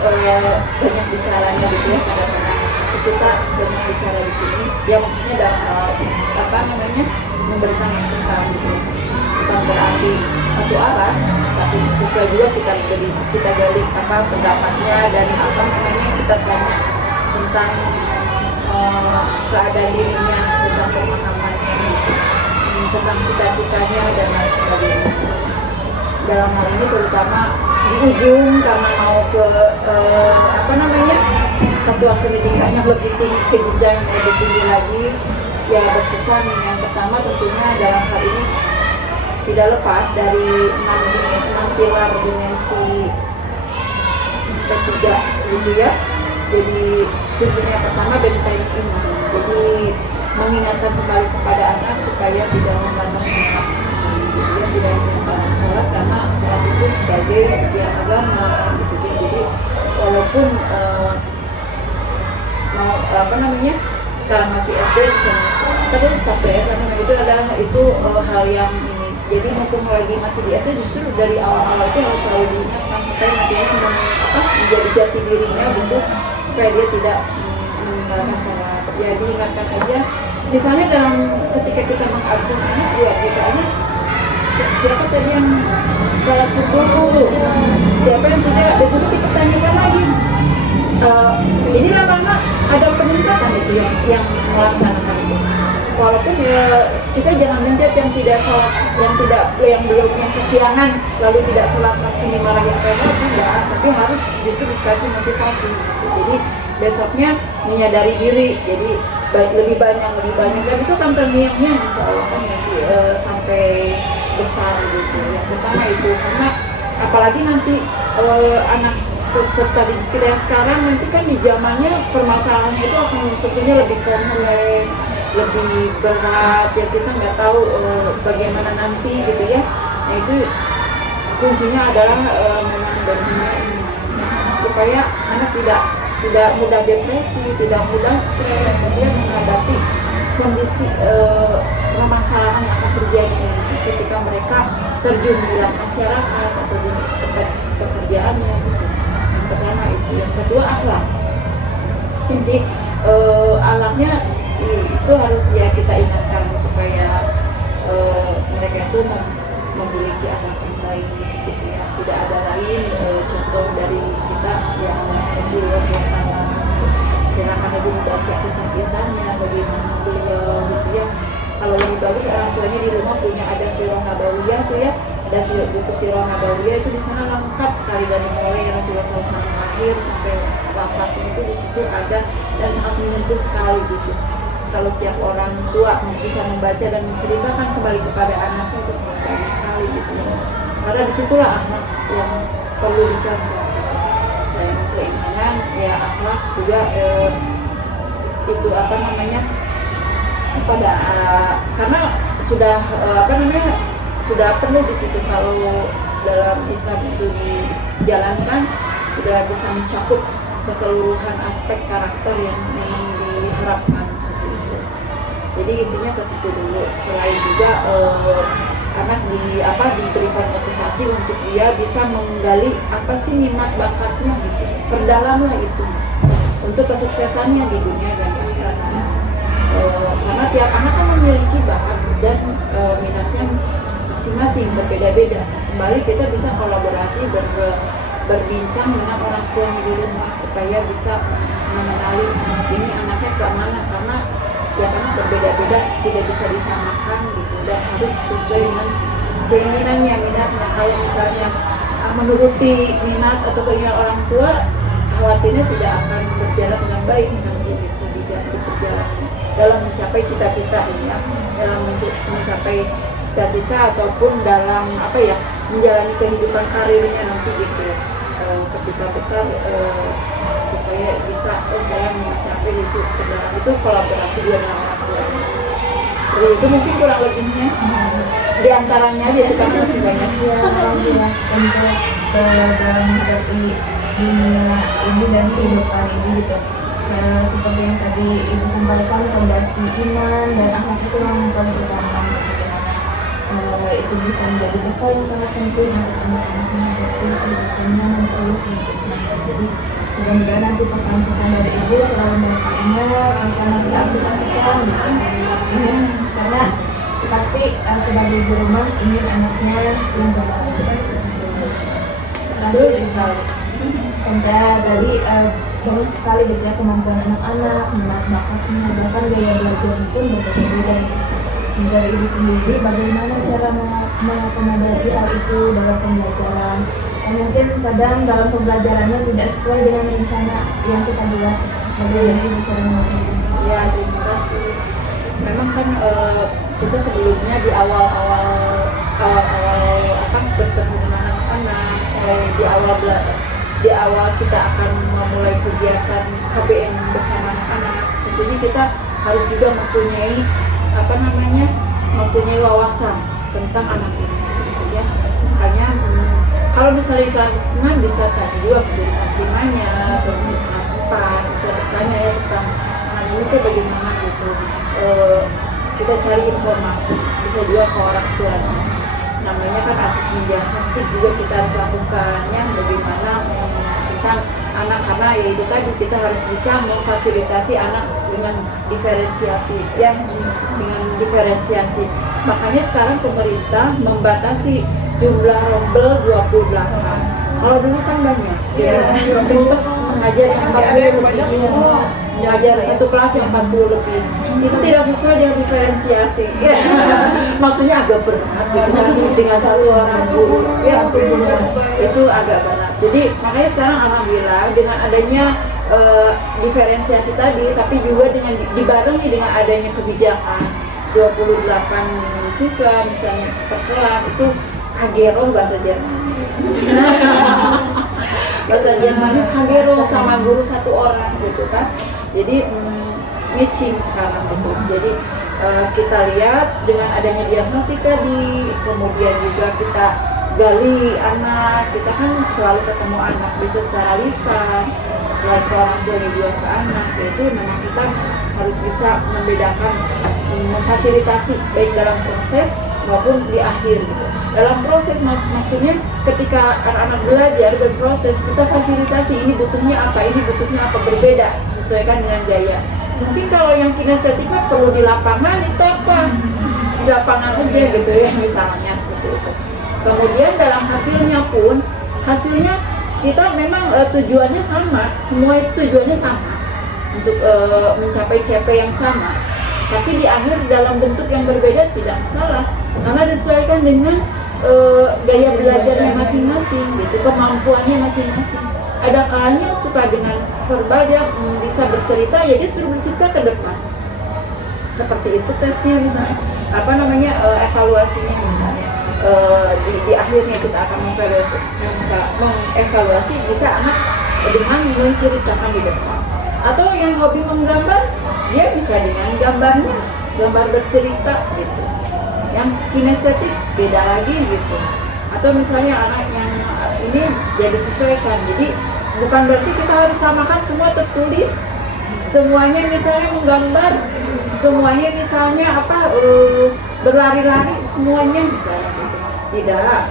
banyak bicaranya gitu ya, kadang-kadang kita banyak bicara di sini ya, maksudnya dalam memberikan masukan gitu, bukan berarti satu arah, tapi sesuai juga kita gali pendapatnya dan kita tanya tentang keadaan dirinya, tentang pemahamannya, tentang cita-citanya dan lain sebagainya. Dalam hal ini terutama di ujung karena mau ke satuan pendidikan yang lebih tinggi, ke jenjang yang lebih tinggi lagi, ya berkesan yang pertama tentunya dalam hal ini tidak lepas dari 6 pilar dimensi ketiga gitu ya. Jadi kuncinya pertama benteng iman, jadi mengingatkan kembali kepada anak supaya tidak memandang sholat gitu ya, tidak memandang sholat, karena sholat itu sebagai bagian agama gitu ya. Jadi walaupun apa namanya, sekarang masih SD misalnya, terus sampai SMA itu adalah hal yang ini. Jadi mumpung lagi masih di SD, justru dari awal-awal itu harus selalu diingatkan supaya nantinya menjadi jati dirinya gitu, supaya dia tidak meninggalkan sholat. Jadi ingatkan aja, misalnya dalam ketika kita mengabsen anak, ya bisa aja siapa tadi yang sholat subuh dulu, siapa yang tidak, besok kita tanyakan lagi. Ini lama-lama ada peningkatan itu yang melaksanakan itu. Walaupun ya kita jangan menjat yang tidak sholat, yang belum yang kesiangan lalu tidak sholat maksimal lagi tidak, tapi harus justru dikasih motivasi gitu. Jadi besoknya menyadari diri, jadi lebih banyak dan itu akan terngiang-ngiang insya Allah kan nanti sampai besar gitu. Yang pertama itu, karena apalagi nanti anak peserta didik kita yang sekarang nanti kan di zamannya permasalahannya itu akan tentunya lebih kompleks, lebih berat, ya kita nggak tahu bagaimana nanti gitu ya. Nah itu kuncinya adalah memang benar-benar supaya anak tidak mudah depresi, tidak mudah stres, dia menghadapi kondisi permasalahan yang akan terjadi ketika mereka terjun di dalam masyarakat atau di tempat pekerjaannya gitu. Yang pertama itu, yang kedua akhlak. Jadi akhlaknya itu harus ya kita ingatkan supaya mereka itu memiliki akhlak yang baik gitu ya. Tidak ada lain contoh dari kita yang Rasulullah SAW. Silakan aja dibaca kisah-kisahnya bagaimana beliau gitu ya. Kalau lebih bagus orang tuanya di rumah punya ada Sirah Nabawiyah tuh ya, ada buku Sirah Nabawiyah itu di sana lengkap sekali dari mulai Rasulullah SAW lahir sampai wafatnya itu di situ ada dan sangat menyentuh sekali gitu. Kalau setiap orang tua bisa membaca dan menceritakan kembali kepada anaknya itu sangat bagus sekali gitu ya. Karena disitulah akhlak yang perlu dicontoh. Selain keimanan, ya akhlak juga itu apa namanya pada karena sudah sudah penuh di situ kalau dalam Islam itu dijalankan sudah bisa mencakup keseluruhan aspek karakter yang memang diharapkan seperti itu. Jadi intinya ke situ dulu. Selain juga anak diberikan motivasi untuk dia bisa menggali apa sih minat bakatnya gitu. Perdalamlah itu untuk kesuksesannya di dunia dan akhirat. Karena tiap anak kan memiliki bakat dan minatnya masing-masing berbeda-beda. Kembali kita bisa kolaborasi berbincang dengan orang tuanya di rumah supaya bisa mengenali ini anaknya ke mana, karena tiap anak berbeda-beda, tidak bisa disamakan gitu dan harus sesuai dengan keinginannya, minatnya. Kalau misalnya menuruti minat atau keinginan orang tua, khawatirnya tidak akan berjalan dengan baik nanti gitu di perjalanan dalam mencapai cita-cita ini ya, dalam mencapai cita-cita ataupun dalam menjalani kehidupan karirnya nanti gitu ketika besar supaya bisa saya mencapai itu kolaborasi dia dengan orang tua. Jadi itu mungkin kurang lebihnya di antaranya aja itu kan masih banyak ya untuk dalam menghadapi dunia ini dan kehidupan ini gitu. Seperti yang tadi Ibu sampaikan, fondasi iman dan akhlak itu yang paling utama. Bagaimana itu bisa menjadi bekal yang sangat penting untuk anak-anak menghadapi kehidupannya nanti selanjutnya. Jadi mudah-mudahan nanti pesan-pesan dari Ibu selalu mereka ingat, bisa nanti aplikasikan gitu. Karena pasti sebagai ibu rumah ingin anaknya yang terbaik. Lalu dari banyak sekali gitu ya kemampuan anak-anak, minat bakatnya, bahkan gaya belajar pun berbeda-beda. Dari Ibu sendiri, bagaimana cara mengakomodasi hal itu dalam pembelajaran? Mungkin kadang dalam pembelajarannya tidak sesuai dengan rencana yang kita buat. Bagaimana Ibu cara mengatasi? Ya, terima kasih. Memang kan kita sebelumnya di awal-awal bertemu dengan anak-anak, di awal kita akan memulai kegiatan KBM bersama anak-anak, tentunya kita harus juga mempunyai wawasan tentang anak ini gitu ya. Makanya kalau misalnya di kelas 6 bisa tanya juga di kelas 5-nya atau di kelas 4 bisa bertanya ya tentang kita cari informasi, bisa juga ke orang tuanya. Namanya kan asesmen diagnostik juga kita harus lakukannya, bagaimana tentang anak, karena ya itu tadi kita harus bisa memfasilitasi anak dengan diferensiasi, dengan diferensiasi. Makanya sekarang pemerintah membatasi jumlah rombel 28. Kalau dulu kan banyak, sempat mengajar 40 lebih, mengajar satu kelas yang 40 lebih. Itu tidak sesuai dengan diferensiasi. Maksudnya agak berat dengan satu orang guru. Ya, itu agak berat. Jadi makanya sekarang alhamdulillah dengan adanya diferensiasi tadi, tapi juga dengan dibarengi dengan adanya kebijakan 28 siswa misalnya per kelas, itu Kagero bahasa Jerman. Bahasa Jermannya Kagero sama guru satu orang gitu kan. Jadi matching sekarang itu. Jadi kita lihat dengan adanya diagnostik tadi, kemudian juga kita gali anak, kita kan selalu ketemu anak bisa secara lisan, selain ke orang tua juga ke anak, yaitu memang kita harus bisa membedakan, memfasilitasi baik dalam proses maupun di akhir gitu. Dalam proses maksudnya ketika anak-anak belajar berproses, kita fasilitasi ini butuhnya apa, ini butuhnya apa, berbeda sesuaikan dengan gaya. Mungkin kalau yang kinestetiknya perlu di lapangan, itu apa di lapangan aja gitu ya, misalnya seperti itu. Kemudian dalam hasilnya pun, hasilnya kita memang tujuannya sama, semua itu tujuannya sama untuk mencapai CP yang sama. Tapi di akhir dalam bentuk yang berbeda tidak masalah, karena disesuaikan dengan gaya belajarnya masing-masing, gitu, kemampuannya masing-masing. Ada kalanya suka dengan verbal, dia bisa bercerita, ya dia suruh bercerita ke depan. Seperti itu tesnya misalnya, evaluasinya misalnya. Di akhirnya kita akan mengevaluasi bisa anak dengan menceritakan di depan. Atau yang hobi menggambar, dia bisa dengan gambarnya, gambar bercerita gitu. Yang kinestetik beda lagi gitu. Atau misalnya anak yang ini jadi sesuaikan. Jadi bukan berarti kita harus samakan semua tertulis, semuanya misalnya menggambar, semuanya misalnya berlari-lari, semuanya misalnya gitu. Tidak,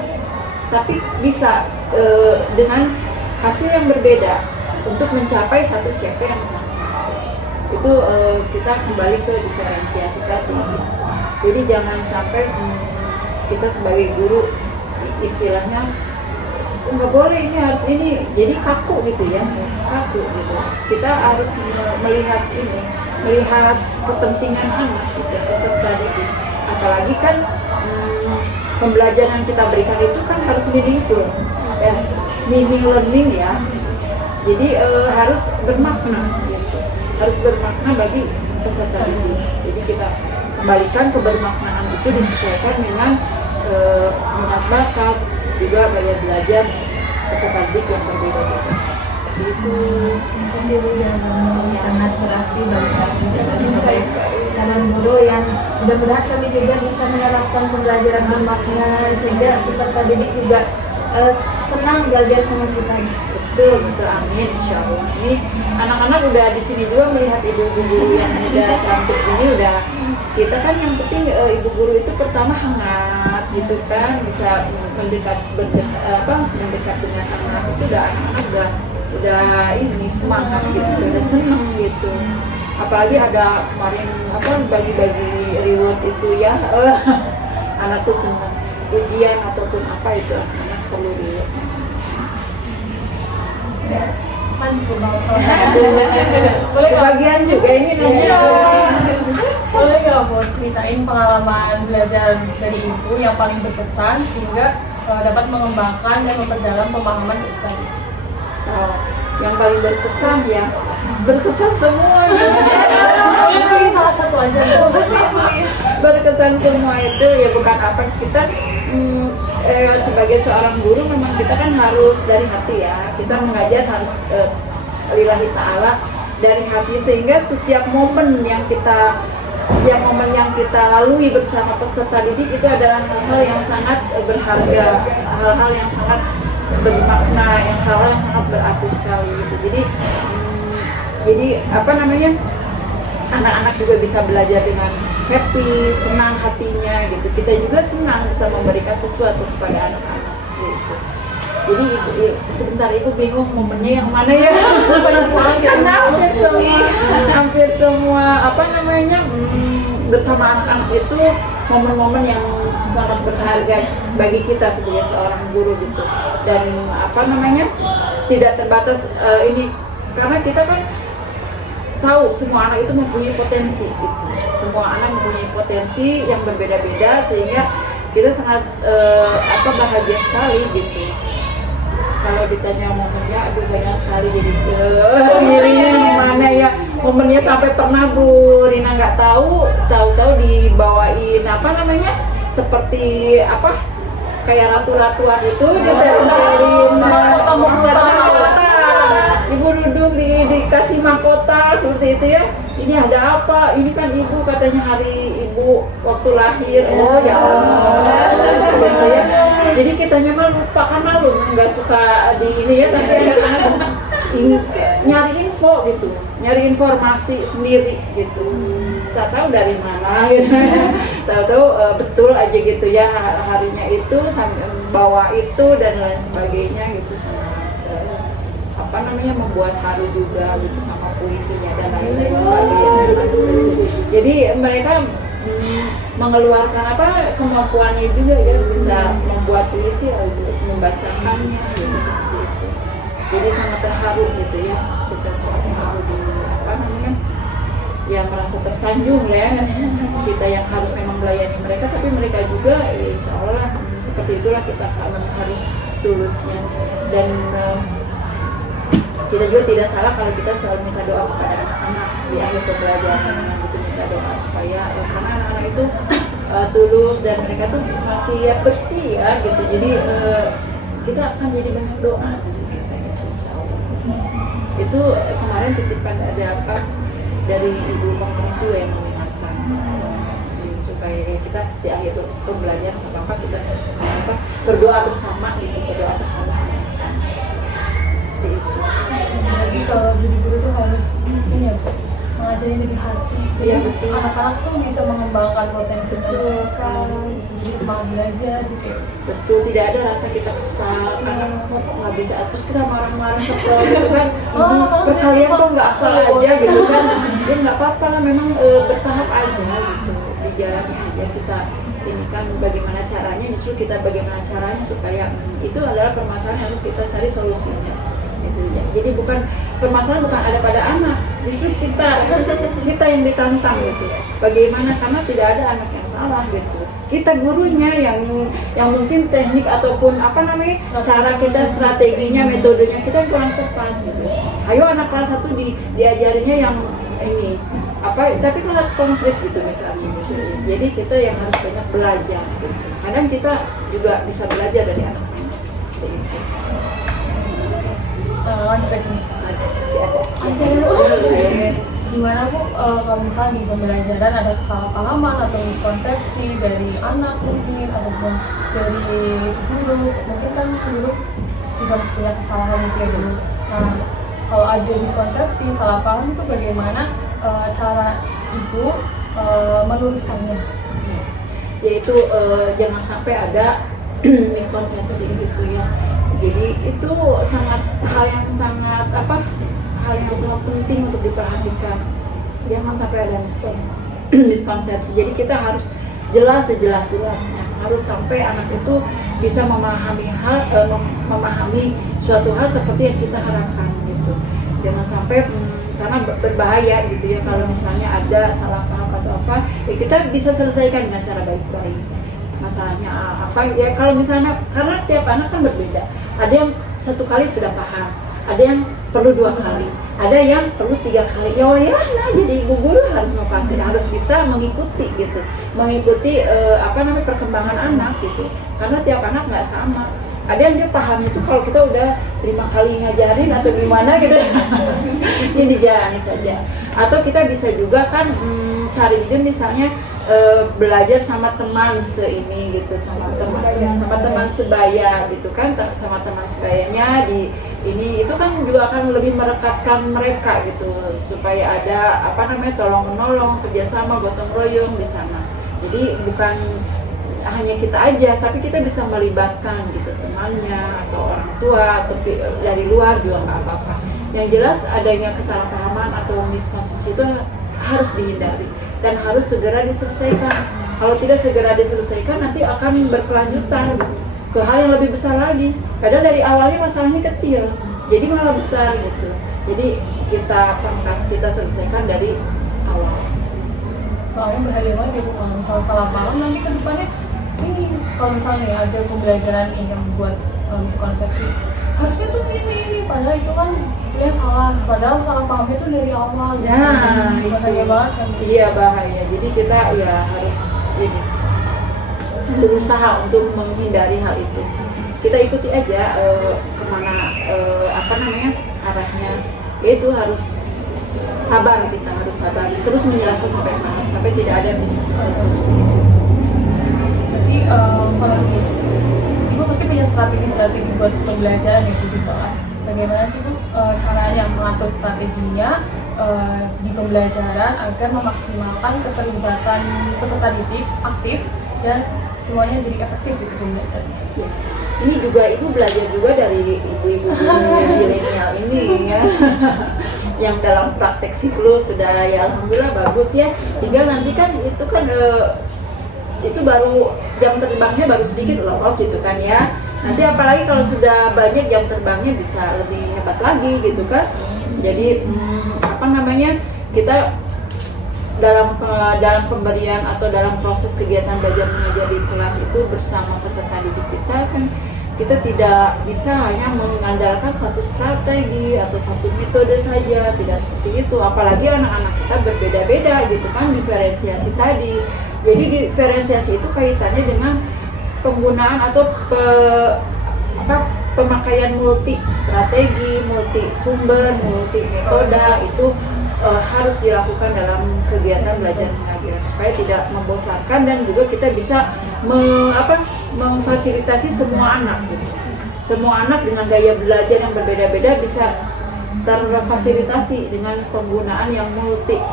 tapi bisa dengan hasil yang berbeda untuk mencapai satu CP yang sama. Itu kita kembali ke diferensiasi tadi. Jadi jangan sampai kita sebagai guru istilahnya nggak boleh ini harus ini, jadi kaku gitu ya, kaku gitu. Kita harus melihat kepentingan anak gitu, peserta didik. Apalagi kan pembelajaran kita berikan itu kan harus meaningful, ya, meaning learning ya. Jadi harus bermakna, gitu. Harus bermakna bagi peserta didik. Jadi kita kembalikan kebermaknaan itu disesuaikan dengan minat bakat, juga gaya belajar peserta didik yang berbeda-beda. Seperti itu. Terima kasih Bu Jamal, sangat berarti bagi kami sebagai calon guru yang mudah-mudahan kami juga bisa menerapkan pembelajaran bermakna sehingga peserta didik juga senang belajar sama kita. Betul, amin, insya Allah. Ini anak-anak udah di sini juga melihat ibu guru yang udah cantik ini, udah kita kan yang penting ibu guru itu pertama hangat gitu kan, bisa mendekat dengan anak itu, udah anak-anak udah ini semangat gitu, udah seneng gitu. Apalagi ada kemarin bagi-bagi reward itu ya, anak tuh seneng, ujian ataupun apa itu anak perlu reward. Kebagian juga ini nanya. Boleh nggak mau ceritain pengalaman belajar dari ibu yang paling berkesan sehingga dapat mengembangkan dan memperdalam pemahaman peserta didik? Yang paling berkesan ya, berkesan semua. Boleh pilih salah satu aja. Berkesan semua itu ya bukan apa kita sebagai seorang guru memang kita kan harus dari hati ya, kita mengajar harus lillahi ta'ala dari hati, sehingga setiap momen yang kita lalui bersama peserta didik itu adalah hal-hal yang sangat berharga, hal-hal yang sangat bermakna, hal-hal yang sangat berarti sekali gitu. Jadi anak-anak juga bisa belajar dengan happy, senang hatinya gitu. Kita juga senang bisa memberikan sesuatu kepada anak-anak seperti itu. Jadi sebentar ibu bingung momennya yang mana ya? Karena hampir semua apa namanya bersama anak-anak itu momen-momen yang sangat berharga bagi kita sebagai seorang guru gitu. Dan apa namanya tidak terbatas ini karena kita kan tahu semua anak itu mempunyai potensi gitu. Semua anak mempunyai potensi yang berbeda-beda sehingga kita sangat bahagia sekali gitu. Kalau ditanya momennya, aduh banyak sekali jadi milihnya mana ya. Momennya sampai pernah Bu Rina nggak tahu dibawain apa namanya seperti apa kayak ratu-ratuan itu kita ngelilin mahkota. Ibu duduk dikasih mahkota seperti itu ya. Ini ada apa? Ini kan ibu katanya hari ibu waktu lahir. Oh ya Allah. Seperti ya. Jadi kitanya mah lupa kan malu nggak suka di ini ya tapi anak-anak nyari info gitu, nyari informasi sendiri gitu. Tak tahu dari mana gitu. Tahu-tahu betul aja gitu ya harinya itu sampai bawa itu dan lain sebagainya gitu apa namanya membuat haru juga gitu sama puisinya dan lain-lain sebagainya. Jadi mereka mengeluarkan apa kemampuannya juga ya bisa membuat puisi membacakannya gitu seperti itu. Jadi sangat terharu gitu ya kita terharu di apa namanya yang merasa tersanjung ya kita yang harus memang melayani mereka tapi mereka juga insya Allah seperti itulah kita harus tulusnya dan kita juga tidak salah kalau kita selalu minta doa kepada anak-anak di akhir pembelajaran gitu minta doa supaya karena anak-anak itu tulus dan mereka tuh masih ya bersih ya gitu jadi kita akan jadi banyak doa gitu kita insya Allah itu kemarin titipan ada apa dari Ibu Kongres juga yang mengingatkan supaya kita di akhir pembelajaran apa kita berdoa bersama gitu berdoa bersama Jadi kalau jadi guru tuh harus ini ya, mengajarin dari hati. Jadi ya, betul. Anak-anak tuh bisa mengembangkan potensi mereka, jadi semangat belajar gitu. Betul, tidak ada rasa kita kesal, anak kok nggak bisa, terus kita marah-marah kesel gitu kan. Perkalian kok nggak hafal aja gitu kan. Ya nggak apa-apa lah, memang bertahap aja gitu, dijalani aja kita. Ini kan bagaimana caranya, justru kita bagaimana caranya supaya itu adalah permasalahan harus kita cari solusinya. Gitu ya. Jadi bukan permasalahan bukan ada pada anak, justru kita yang ditantang gitu. Bagaimana karena tidak ada anak yang salah gitu. Kita gurunya yang mungkin teknik ataupun apa namanya cara kita strateginya metodenya kita kurang tepat gitu. Ayo anak kelas 1 diajarinya yang ini apa tapi kan harus konkret gitu misalnya gitu. Jadi kita yang harus banyak belajar gitu. Kadang kita juga bisa belajar dari anak-anak seperti itu. Lanjut lagi nih. Masih ada. Gimana Bu kalau misalnya di pembelajaran ada kesalahpahaman atau miskonsepsi dari anak mungkin ataupun dari guru mungkin kan guru juga punya kesalahan gitu ya dulu. Nah kalau ada miskonsepsi salah paham itu bagaimana cara ibu meluruskannya? Yaitu jangan sampai ada miskonsepsi gitu ya. Jadi itu hal yang sangat penting untuk diperhatikan. Jangan sampai ada miskonsepsi. Jadi kita harus jelas sejelas-jelasnya. Harus sampai anak itu bisa memahami suatu hal seperti yang kita harapkan gitu. Jangan sampai karena berbahaya gitu ya kalau misalnya ada salah paham atau apa, ya kita bisa selesaikan dengan cara baik-baik. Masalahnya apa ya kalau misalnya karena tiap anak kan berbeda. Ada yang 1 kali sudah paham, ada yang perlu 2 kali, ada yang perlu 3 kali. Nah jadi ibu guru harus harus bisa mengikuti gitu, mengikuti perkembangan anak gitu. Karena tiap anak nggak sama. ada yang dia pahamnya tuh kalau kita udah 5 kali ngajarin atau gimana gitu ya dijalani saja. Atau kita bisa juga kan cari ide misalnya belajar sama teman seini gitu, sama teman sebaya gitu kan, sama teman sebayanya di ini itu kan juga akan lebih merekatkan mereka gitu, supaya ada apa namanya tolong menolong, kerjasama, gotong royong di sana. Jadi bukan hanya kita aja, tapi kita bisa melibatkan gitu temannya atau orang tua atau dari luar juga nggak apa-apa. Yang jelas adanya kesalahpahaman atau miskonsepsi itu harus dihindari dan harus segera diselesaikan. Kalau tidak segera diselesaikan nanti akan berkelanjutan ke hal yang lebih besar lagi. Padahal dari awalnya masalahnya kecil, jadi malah besar gitu. Jadi kita pangkas, kita selesaikan dari awal. Soalnya bahaya banget ya Bu, kalau misalnya salah paham nanti ke depannya ini, kalau misalnya ada pembelajaran yang membuat miskonsepsi, harusnya tuh ini, padahal itu kan sebetulnya salah, padahal salah pahamnya tuh dari awal. Nah, itu bahaya banget kan. Iya bahaya. Jadi kita ya harus ini berusaha untuk menghindari hal itu. Kita ikuti aja kemana apa namanya arahnya. Yaitu harus sabar, kita harus sabar terus menjelaskan sampai mana, sampai tidak ada miskonsepsi. Jadi kalau gitu, Ibu pasti punya strategi buat pembelajaran yang dibahas. Bagaimana sih Bu caranya mengatur strateginya di pembelajaran agar memaksimalkan keterlibatan peserta didik aktif dan semuanya jadi efektif gitu pembelajaran. Ini juga Ibu belajar juga dari ibu-ibu milenial ini ya. Yang dalam praktek siklus sudah ya alhamdulillah bagus ya. Tinggal nanti kan itu kan itu baru jam terbangnya baru sedikit loh gitu kan ya. Nanti apalagi kalau sudah banyak jam terbangnya bisa lebih hebat lagi gitu kan. Jadi apa namanya kita dalam pemberian atau dalam proses kegiatan belajar mengajar di kelas itu bersama peserta didik kita kan kita tidak bisa hanya mengandalkan satu strategi atau satu metode saja, tidak seperti itu. Apalagi anak-anak kita berbeda-beda gitu kan, diferensiasi tadi. Jadi diferensiasi itu kaitannya dengan penggunaan atau pemakaian multi strategi, multi sumber, multi metode itu harus dilakukan dalam kegiatan belajar mengajar supaya tidak membosankan dan juga kita bisa memfasilitasi semua anak gitu. Semua anak dengan gaya belajar yang berbeda-beda bisa terfasilitasi dengan penggunaan yang multi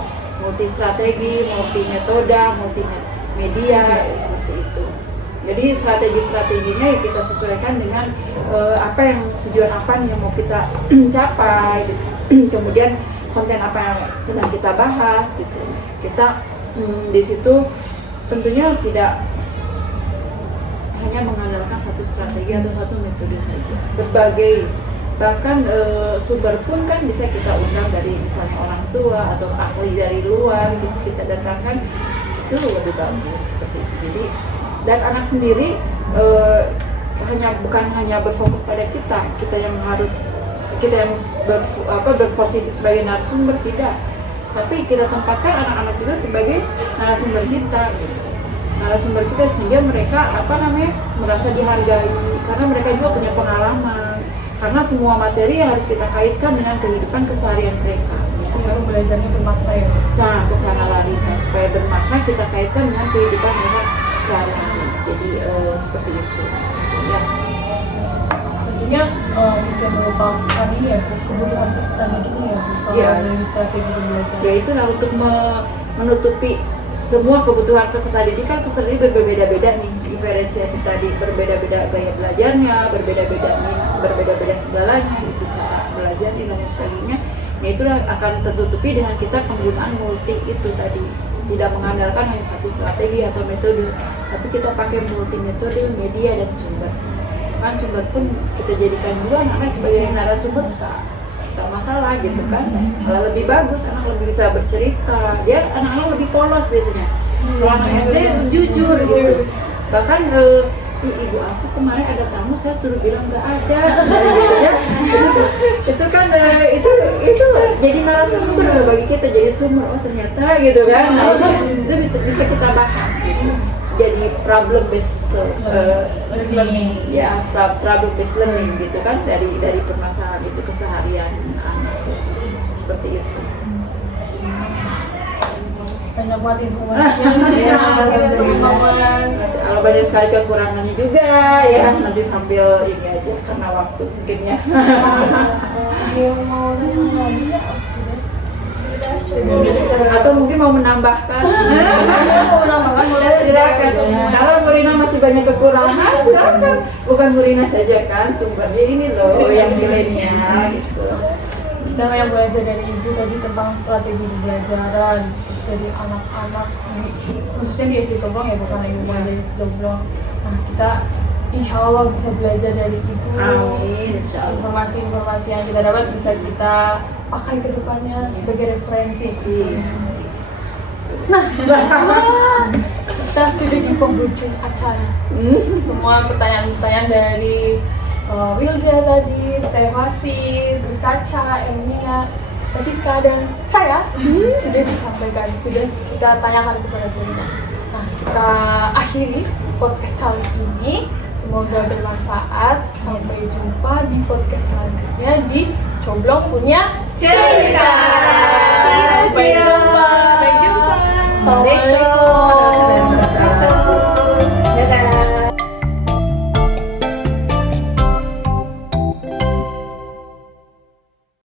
strategi, multi metode, multi media seperti itu. Jadi strategi-strateginya ya kita sesuaikan dengan apa yang tujuan apa yang mau kita capai gitu. Kemudian konten apa yang sedang kita bahas gitu. Kita di situ tentunya tidak hanya mengandalkan satu strategi atau satu metode saja. Berbagai bahkan sumber pun kan bisa kita undang dari misalnya orang tua atau ahli dari luar gitu kita datangkan, itu lebih bagus seperti itu. Jadi dan anak sendiri bukan hanya berfokus pada kita yang berposisi sebagai narasumber, tidak, tapi kita tempatkan anak-anak juga sebagai narasumber kita gitu. Narasumber kita sehingga mereka merasa dihargai karena mereka juga punya pengalaman, karena semua materi harus kita kaitkan dengan kehidupan keseharian mereka gitu. Baru belajarnya bermakna ya. Nah kesana larinya supaya bermakna kita kaitkan dengan kehidupan mereka sehari-hari. Jadi seperti itu ya. Tentunya tidak melupakan ini ya, kebutuhan peserta didiknya ya, dari strategi pembelajaran. Ya itulah untuk menutupi semua kebutuhan peserta didik. Kan peserta didik berbeda-beda nih, diferensiasi tadi, berbeda-beda gaya belajarnya, berbeda-beda segalanya, itu cara belajarnya dan lain sebagainya. Nah itulah akan tertutupi dengan kita penggunaan multi itu tadi, tidak mengandalkan hanya satu strategi atau metode, tapi kita pakai multi metode, media dan sumber. Kan sumber pun kita jadikan juga anak-anak sebagai narasumber, tak masalah gitu kan. Kalau lebih bagus, anak lebih bisa bercerita, dia anak-anak lebih polos biasanya. Kalau anak SD jujur gitu. Bahkan ibu aku kemarin ada tamu, saya suruh bilang nggak ada, gitu ya. Itu kan itu jadi narasumber bagi kita, jadi sumber, oh ternyata gitu kan. Nah, itu bisa kita bahas gitu. jadi problem based Learning. ya problem based learning gitu kan, dari permasalahan itu keseharian anak seperti itu. Banyak banget informasinya ya, akhirnya teman-teman. Kalau banyak sekali kekurangannya juga ya, nanti sambil ini aja karena waktu mungkin ya. Yang mau nanya lagi ya, Atau mungkin mau menambahkan. mau menambahkan boleh Silakan. Kalau Murina masih banyak kekurangan, silakan. Bukan Murina saja kan, sumbernya ini loh yang milenial gitu. Dan yang belajar dari ibu tadi tentang strategi pembelajaran, terus dari anak-anak, khususnya di SD Coblong ya, bukan hanya mulai dari Coblong. Nah, kita insya Allah bisa belajar dari ibu. Amin, insya Allah. Informasi-informasi yang kita dapat bisa kita pakai ke depannya sebagai referensi. Nah, kita sudah di penghujung acara. Semua pertanyaan-pertanyaan dari Wilda tadi, Teh Wasi, terus Caca, Enia, Siska, dan saya sudah disampaikan, sudah kita tanyakan kepada Wilda. Nah, kita akhiri podcast kali ini. Semoga bermanfaat. Sampai jumpa di podcast selanjutnya di Coblong Punya Cerita. Sampai jumpa.